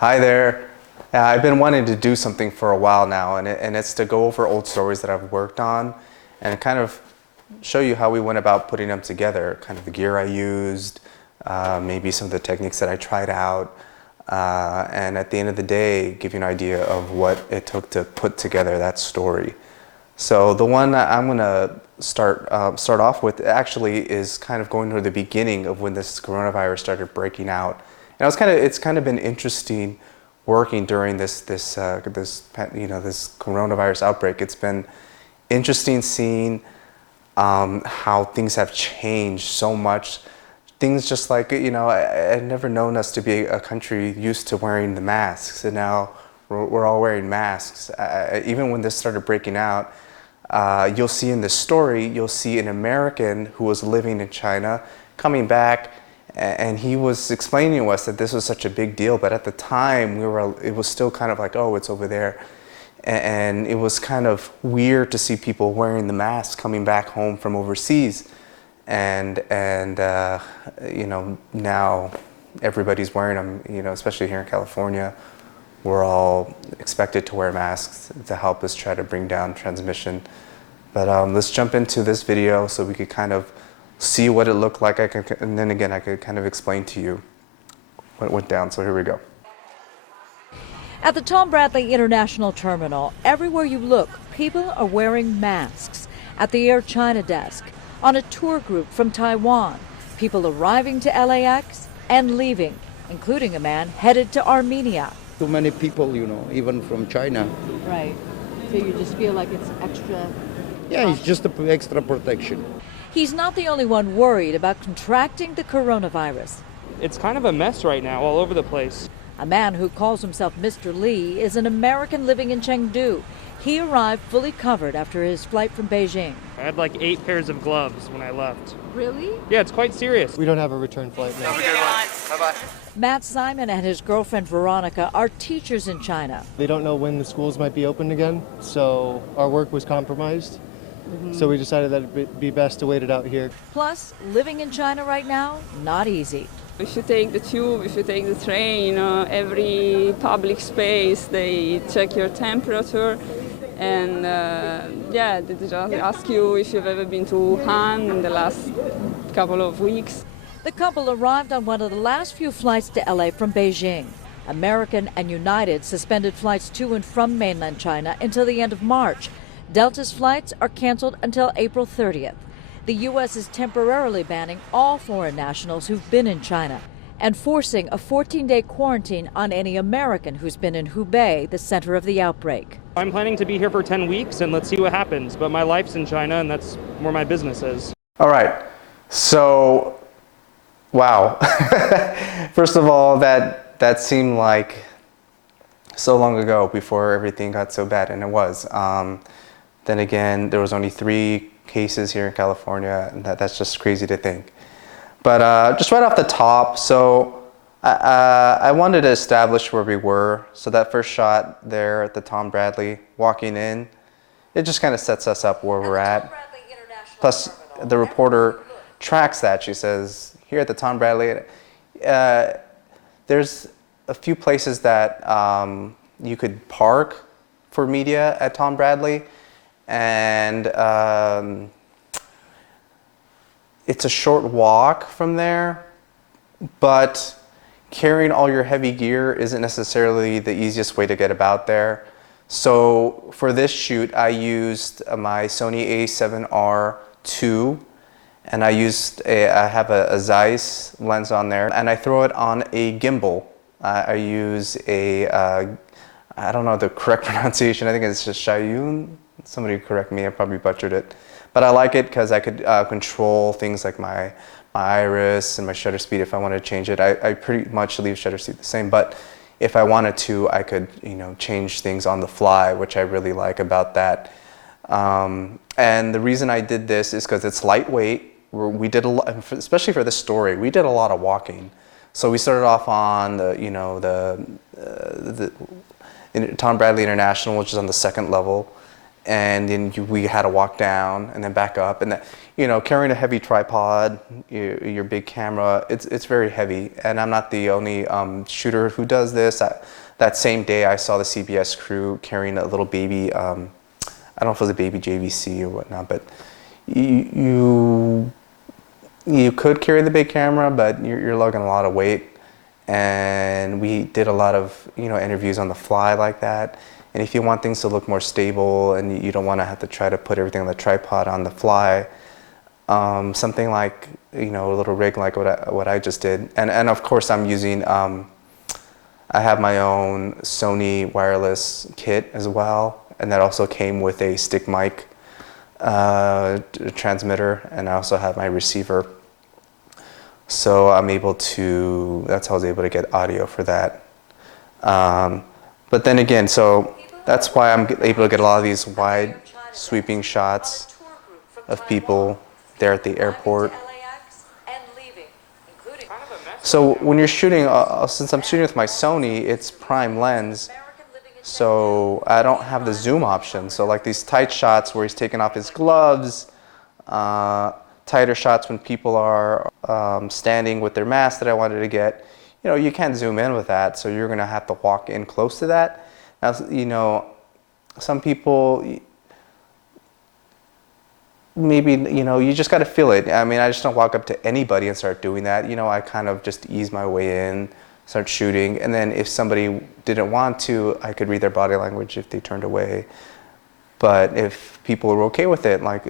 Hi there. I've been wanting to do something for a while now, and it's to go over old stories that I've worked on and kind of show you how we went about putting them together, kind of the gear I used, maybe some of the techniques that I tried out, and at the end of the day, give you an idea of what it took to put together that story. So the one that I'm going to start off with actually is kind of going to the beginning of when this coronavirus started breaking out. And it's kind of been interesting working during this coronavirus outbreak. It's been interesting seeing how things have changed so much. Things just like, I'd never known us to be a country used to wearing the masks, and now we're all wearing masks. Even when this started breaking out, you'll see in this story, you'll see an American who was living in China coming back, and he was explaining to us that this was such a big deal, but at the time it was still kind of like, oh, it's over there. And it was kind of weird to see people wearing the masks coming back home from overseas. And now everybody's wearing them, especially here in California. We're all expected to wear masks to help us try to bring down transmission. But let's jump into this video so we could kind of see what it looked like. And then again, I could kind of explain to you what went down. So here we go. At the Tom Bradley International Terminal, everywhere you look, people are wearing masks. At the Air China desk, on a tour group from Taiwan, people arriving to LAX and leaving, including a man headed to Armenia. Too many people, even from China. Right. So you just feel like it's extra? Yeah, it's just extra protection. He's not the only one worried about contracting the coronavirus. It's kind of a mess right now all over the place. A man who calls himself Mr. Lee is an American living in Chengdu. He arrived fully covered after his flight from Beijing. I had like 8 pairs of gloves when I left. Really? Yeah, it's quite serious. We don't have a return flight now. Have a good one. Bye-bye. Matt Simon and his girlfriend Veronica are teachers in China. They don't know when the schools might be open again, so our work was compromised. So we decided that it'd be best to wait it out here. Plus, living in China right now, not easy. If you take the tube, if you take the train, every public space, they check your temperature. And they just ask you if you've ever been to Wuhan in the last couple of weeks. The couple arrived on one of the last few flights to LA from Beijing. American and United suspended flights to and from mainland China until the end of March. Delta's flights are canceled until April 30th. The U.S. is temporarily banning all foreign nationals who've been in China and forcing a 14-day quarantine on any American who's been in Hubei, the center of the outbreak. I'm planning to be here for 10 weeks and let's see what happens. But my life's in China and that's where my business is. All right. So, wow. First of all, that seemed like so long ago before everything got so bad, and it was. Then again, there was only 3 cases here in California, and that's just crazy to think. But just right off the top, so I wanted to establish where we were. So that first shot there at the Tom Bradley walking in, it just kind of sets us up where we're at. Plus, the reporter tracks that. She says, here at the Tom Bradley, there's a few places that you could park for media at Tom Bradley. And it's a short walk from there, but carrying all your heavy gear isn't necessarily the easiest way to get about there. So for this shoot, I used my Sony A7R II, and I have a Zeiss lens on there, and I throw it on a gimbal. I use I don't know the correct pronunciation, I think it's just Shayun. Somebody correct me, I probably butchered it. But I like it because I could control things like my iris and my shutter speed if I wanted to change it. I pretty much leave shutter speed the same, but if I wanted to, I could change things on the fly, which I really like about that. And the reason I did this is because it's lightweight. We did a lot, especially for this story, we did a lot of walking. So we started off on the Tom Bradley International, which is on the 2nd level. and then we had to walk down and then back up, and that, carrying a heavy tripod, your big camera, it's very heavy. And I'm not the only shooter who does this. That same day, I saw the CBS crew carrying a little baby. I don't know if it was a baby JVC or whatnot, but you could carry the big camera, but you're lugging a lot of weight. And we did a lot of interviews on the fly like that. And if you want things to look more stable and you don't want to have to try to put everything on the tripod on the fly, something like a little rig like what I just did. And of course I'm using I have my own Sony wireless kit as well, and that also came with a stick mic transmitter, and I also have my receiver. So I'm able to, that's how I was able to get audio for that. But then again, so that's why I'm able to get a lot of these wide sweeping shots of people there at the airport. So when you're shooting, since I'm shooting with my Sony, it's prime lens, so I don't have the zoom option. So like these tight shots where he's taking off his gloves, tighter shots when people are standing with their mask that I wanted to get, you can't zoom in with that, so you're gonna have to walk in close to that. Now, some people, maybe, you just got to feel it. I mean, I just don't walk up to anybody and start doing that. I kind of just ease my way in, start shooting. And then if somebody didn't want to, I could read their body language if they turned away. But if people were okay with it, like,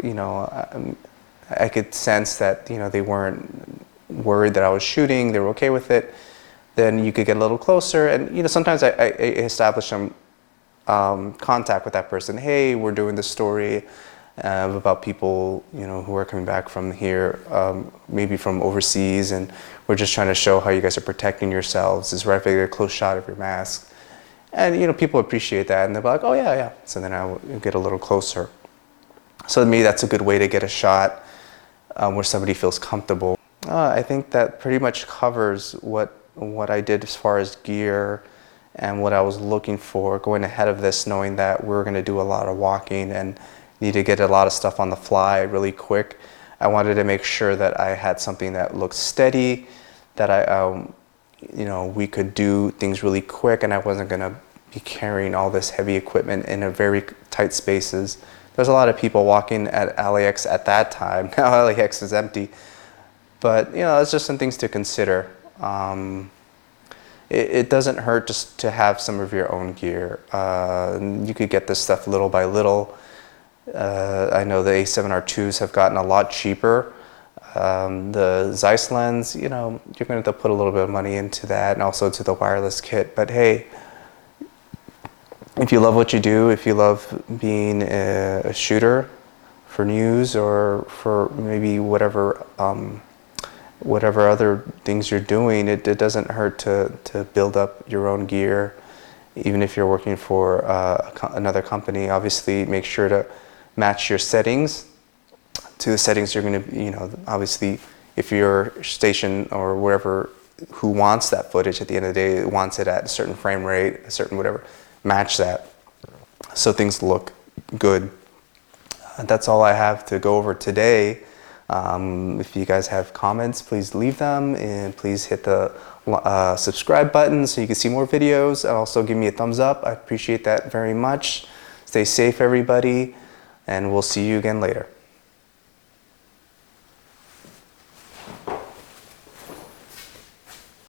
I could sense that, they weren't worried that I was shooting, they were okay with it, then you could get a little closer. And, sometimes I establish some contact with that person. Hey, we're doing this story about people, who are coming back from here, maybe from overseas, and we're just trying to show how you guys are protecting yourselves. It's right there, a close shot of your mask. And, people appreciate that, and they're like, oh, yeah, yeah. So then I will get a little closer. So to me, that's a good way to get a shot where somebody feels comfortable. I think that pretty much covers what I did as far as gear and what I was looking for going ahead of this, knowing that we were going to do a lot of walking and need to get a lot of stuff on the fly really quick. I wanted to make sure that I had something that looked steady, that we could do things really quick, and I wasn't going to be carrying all this heavy equipment in a very tight spaces. There's a lot of people walking at LAX at that time. Now LAX is empty. But, it's just some things to consider. It doesn't hurt just to have some of your own gear. You could get this stuff little by little. I know the A7R2s have gotten a lot cheaper. The Zeiss lens, you're going to have to put a little bit of money into that, and also to the wireless kit. But hey, if you love what you do, if you love being a shooter for news or for maybe whatever other things you're doing, it doesn't hurt to build up your own gear, even if you're working for another company. Obviously, make sure to match your settings to the settings you're going to, obviously, if your station or wherever who wants that footage at the end of the day wants it at a certain frame rate, a certain whatever, match that so things look good. That's all I have to go over today. If you guys have comments, please leave them, and please hit the subscribe button so you can see more videos, and also give me a thumbs up. I appreciate that very much. Stay safe, everybody, and we'll see you again later.